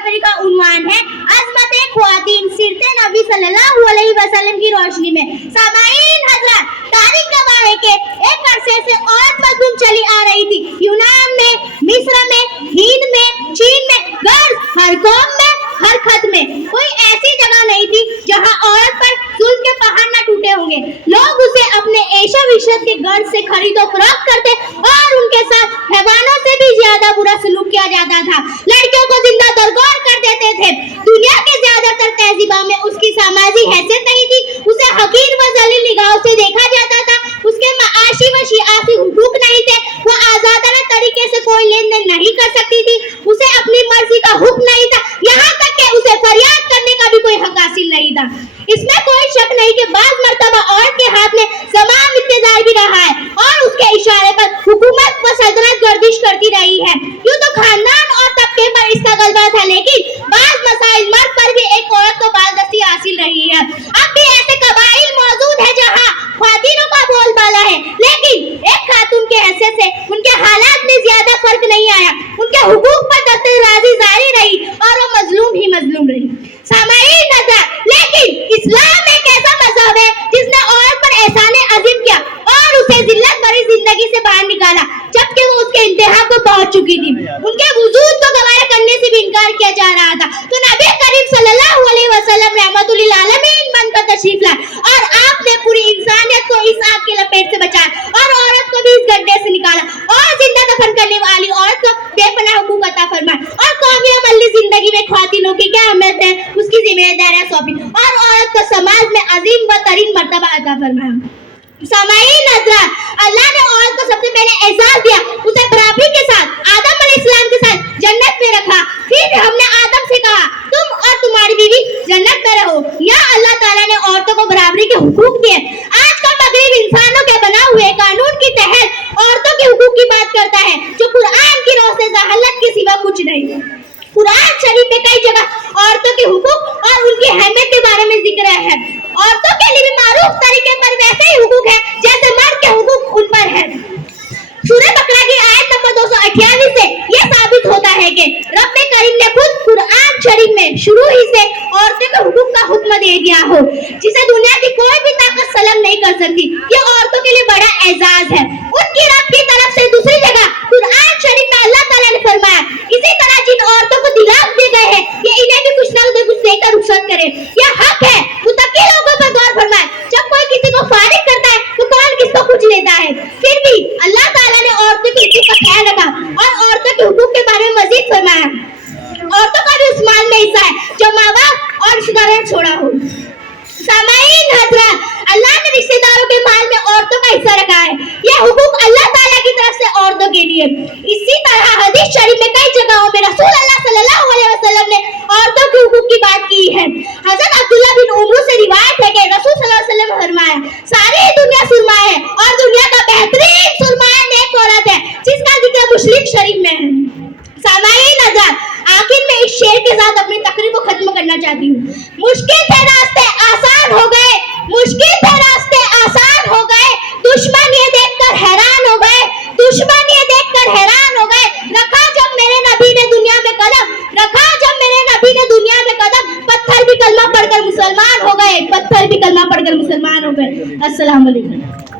फरवरी का उन्वान है अज़मत-ए ख्वातीन सीरत नबी सल्लल्लाहु अलैहि वसल्लम की रोशनी में। सामाईन हज़रात, तारीख गवाह है कि एक अरसे से औरत मज़लूम चली आ रही थी। यूनान में, मिस्र में, हिंद में, चीन में, गर्ज हर कौम में, हर खत में कोई ऐसी जगह नहीं थी जहां औरत पर जुल्म के पहाड़ न टूटे होंगे। लोग उसे अपने एशा विशत के गर्ज से खरीदो फरोख्त करते और उनके साथ हैवानों से भी ज्यादा बुरा सलूक किया जाता था। लड़कियों को जिंदा दरगोर कर देते थे। दुनिया के ज्यादातर तहजीबों में उसकी सामाजिक हैसियत नहीं थी। उसे हकीर व जलील निगाहों से देखा जाता था। उसके माशी व सियासी हुकूक नहीं थे। वो आजादाना तरीके से कोई लेन देन नहीं कर सकती थी। उसे अपनी मर्जी का हुक्म नहीं था, यहाँ तक कि उसे फरियाद करने का भी कोई हक हासिल नहीं था। इसमें कोई शक नहीं कि बाज़ मर्तबा औरत के हाथ में तमाम इख्तियार भी रहा है और उसके इशारे पर हुकूमत व सल्तनत गर्दिश करती रही है। यूं तो खानदान और तबके पर इसका गलबा था, लेकिन बाज़ मसाइल मर्द पर भी एक औरत को बालदस्ती हासिल रही है। अब भी ऐसे कबाइल मौजूद है जहाँ ख्वातीनों का बोलबाला है, लेकिन एक खातून के हैसियत से उनके हालात में ज्यादा फर्क नहीं आया। उनके हुकूक पर दस्तराजी जारी रही और वो मजलूम ही मजलूम रही। सामाईन नज़र, लेकिन इस्लाम एक ऐसा मज़हब है जिसने औरत पर एहसाने अज़ीम किया और उसे जिल्लत भरी जिंदगी से बाहर निकाला जबकि वो उसके इंतहा को पहुंच चुकी थी। उनके वजूद को गवारा करने से भी इनकार किया जा रहा था। तो नबी करीम सल्लल्लाहु अलैहि वसल्लम रहमतुल लिल आलमीन बनकर तशरीफ लाए और आपने पूरी इंसानियत को इस आग की लपेट से बचाया और औरत को भी इस गड्ढे से निकाला और जिंदा दफन करने वाली औरत को बेपनाह हुकूक अता फरमाए और कामयाब अल्ली जिंदगी में ख्वातीनों की क्या अहमियत है उसकी जिम्मेदारियां सौंपी और औरत को समाज में अजीम व तरीन मर्तबा अता फरमाया। सामाईन हज़रात, अल्लाह ने औरत को सबसे पहले एजाज दिया, उसे बराबरी के साथ आदम अलैहिस्सलाम के साथ जन्नत में रखा। फिर हमने आदम से कहा तुम और तुम्हारी बीवी जन्नत में रहो। यहाँ अल्लाह ताला ने औरतों को बराबरी के हुकूक दिए। आज का मगरिब इंसानों के बना हुए कानून के तहत औरतों के हुकूक की बात करता है जो कुरान की रोह से जहालत के सिवा कुछ नहीं। कुरान शरीफ में कई जगह औरतों के हुकूक और उनकी अहमियत के बारे में जिक्र है। औरतों के लिए भी मारूफ तरीके पर वैसे ही हुकूक है जैसे मर्द के हुकूक उन पर है। सूरह बकरा की आयत नंबर 228 से ये साबित होता है कि रब करीम ने खुद कुरान शरीफ में शुरू ही से औरतों के हुकूक का हुक्म दे दिया हो जिसे दुनिया की कोई भी ताकत सलम नहीं कर सकती। ये औरतों के लिए बड़ा एजाज है। उनकी रब की तरफ से दूसरी जगह कुरान शरीफ में अल्लाह ताला ने फरमाया इसी तरह जिन औरतों को दिलाक दिए गए हैं ये इन्हें भी कुछ ना कुछ देकर रुखसत करे। यह हक है मुत्तकी लोगों पर गौर फरमाए। जब कोई किसी को फारिग करता है तो कौन किसको कुछ देता है। फिर भी अल्लाह ताला ने औरतों की इज्जत का ख्याल रखा और औरतों के हुकूक के बारे में मजीद फरमाया औरतों का भी उस माल में हिस्सा है जो माँ बाप और रिश्तेदारों ने छोड़ा हो। सामाईन हज़रात, अल्लाह ने रिश्तेदारों के माल में औरतों का हिस्सा रखा है। यह हुकूक अल्लाह ताला की तरफ से औरतों के लिए। इसी तरह हदीस शरीफ में कई जगहों में रसूल अल्लाह सल्लल्लाहु अलैहि वसल्लम ने औरतों के हुकूक की बात की है। हज़रत अब्दुल्लाह बिन उमर से रिवायत है कि रसूल सल्लल्लाहु अलैहि वसल्लम ने फरमाया सारी दुनिया सुरमा है और दुनिया का बेहतरीन सुरमा नेक औरत है जिसका जिक्र मुस्लिम शरीफ में है। सामाईन हज़रात, आखिर में इस शेर के साथ अपनी तकरीर को खत्म करना चाहती हूँ। मुश्किल थे रास्ते आसान हो गए, मुश्किल थे रास्ते आसान हो गए, दुश्मन ये देखकर हैरान हो गए, दुश्मन ये देखकर हैरान हो गए। रखा जब मेरे नबी ने दुनिया में कदम, रखा जब मेरे नबी ने दुनिया में कदम, पत्थर भी कलमा पढ़कर मुसलमान हो गए, पत्थर भी कलमा पढ़कर मुसलमान हो गए। अस्सलाम वालेकुम।